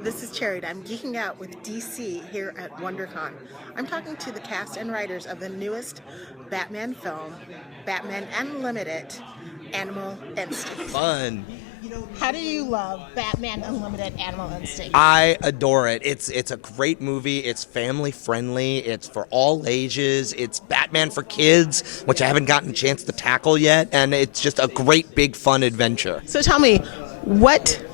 This is Cherry. I'm geeking out with DC here at WonderCon. I'm talking to the cast and writers of the newest Batman film, Batman Unlimited, Animal Instinct. Fun. How do you love Batman Unlimited Animal Instinct? I adore it. It's a great movie. It's family friendly. It's for all ages. It's Batman for kids, which I haven't gotten a chance to tackle yet, and it's just a great big fun adventure. So tell me, what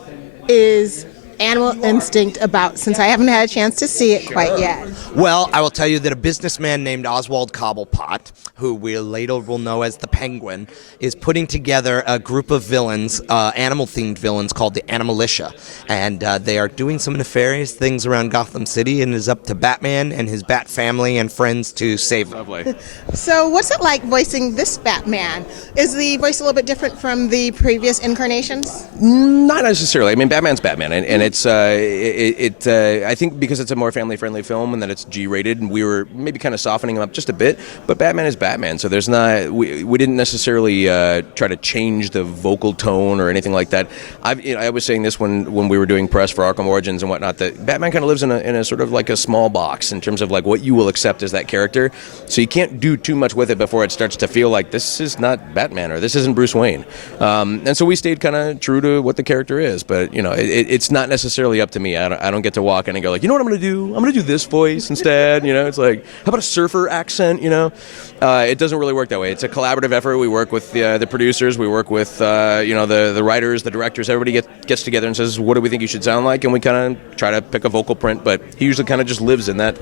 is Animal Instinct about, since I haven't had a chance to see it quite yet? Well, I will tell you that a businessman named Oswald Cobblepot, who we later will know as the Penguin, is putting together a group of villains, animal-themed villains called the Animilitia. And they are doing some nefarious things around Gotham City, and it is up to Batman and his Bat family and friends to save them. Lovely. So what's it like voicing this Batman? Is the voice a little bit different from the previous incarnations? Not necessarily. I mean, Batman's Batman, and it's I think because it's a more family-friendly film and that it's G-rated, and we were maybe kind of softening him up just a bit. But Batman is Batman, so there's not we didn't necessarily try to change the vocal tone or anything like that. I was saying this when we were doing press for Arkham Origins and whatnot, that Batman kind of lives in a sort of like a small box in terms of like what you will accept as that character. So you can't do too much with it before it starts to feel like this is not Batman or this isn't Bruce Wayne. And so we stayed kind of true to what the character is. But it's not necessarily up to me. I don't get to walk in and go like, you know what I'm going to do? I'm going to do this voice instead. It's like, how about a surfer accent? It doesn't really work that way. It's a collaborative effort. We work with the producers. We work with the writers, the directors. Everybody gets together and says, what do we think you should sound like? And we kind of try to pick a vocal print. But he usually kind of just lives in that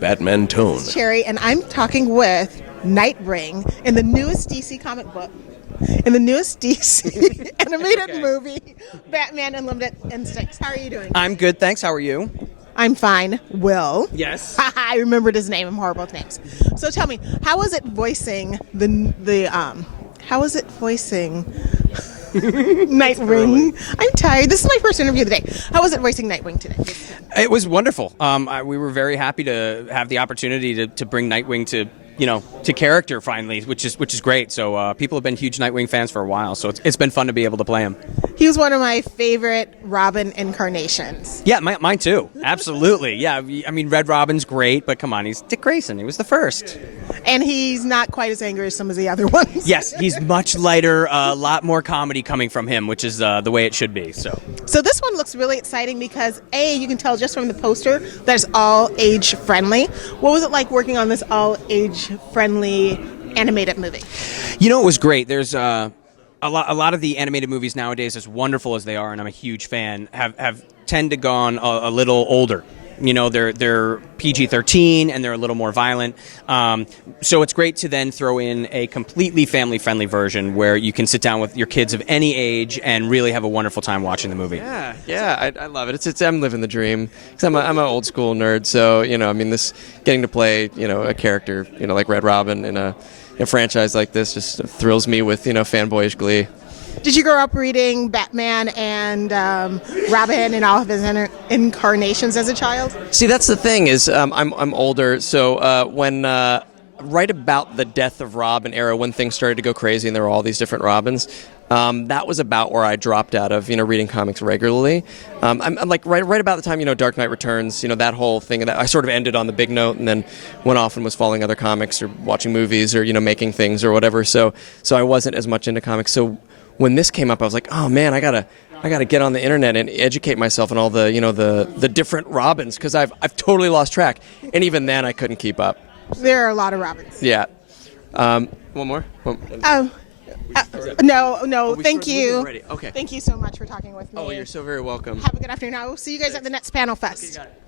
Batman tone. Cherry, and I'm talking with Nightwing in the newest DC comic book. In the newest DC animated movie, Batman Unlimited Instincts. How are you doing? I'm good, thanks. How are you? I'm fine. Will. Yes. I remembered his name. I'm horrible with names. So tell me, how was it voicing how was it voicing Nightwing? I'm tired. This is my first interview of the day. How was it voicing Nightwing today? It was wonderful. We were very happy to have the opportunity to bring Nightwing to character finally, which is great. So people have been huge Nightwing fans for a while, so it's been fun to be able to play him. He was one of my favorite Robin incarnations. Yeah, mine too. Absolutely. Yeah, I mean, Red Robin's great, but come on, he's Dick Grayson. He was the first. And he's not quite as angry as some of the other ones. Yes, he's much lighter, a lot more comedy coming from him, which is the way it should be. So this one looks really exciting because, you can tell just from the poster that it's all age friendly. What was it like working on this all age friendly animated movie? It was great. There's a lot of the animated movies nowadays, as wonderful as they are, and I'm a huge fan, have tend to gone a little older. They're PG-13 and they're a little more violent. So it's great to then throw in a completely family-friendly version where you can sit down with your kids of any age and really have a wonderful time watching the movie. Yeah, I love it. I'm living the dream because I'm an old school nerd. So this getting to play a character like Red Robin in a franchise like this just thrills me with fanboyish glee. Did you grow up reading Batman and Robin and all of his incarnations as a child? See, that's the thing is I'm older, so when right about the death of Robin era, when things started to go crazy and there were all these different Robins, that was about where I dropped out of reading comics regularly. I'm like right about the time Dark Knight Returns, that whole thing that I sort of ended on the big note and then went off and was following other comics or watching movies or making things or whatever. So I wasn't as much into comics. So when this came up, I was like, oh man, I gotta get on the internet and educate myself on all the the different Robins because I've totally lost track. And even then, I couldn't keep up. There are a lot of Robins. Yeah. One more. No. Thank you. Okay. Thank you so much for talking with me. Oh, you're so very welcome. Have a good afternoon. I will see you guys at the next panel fest. Okay, got it.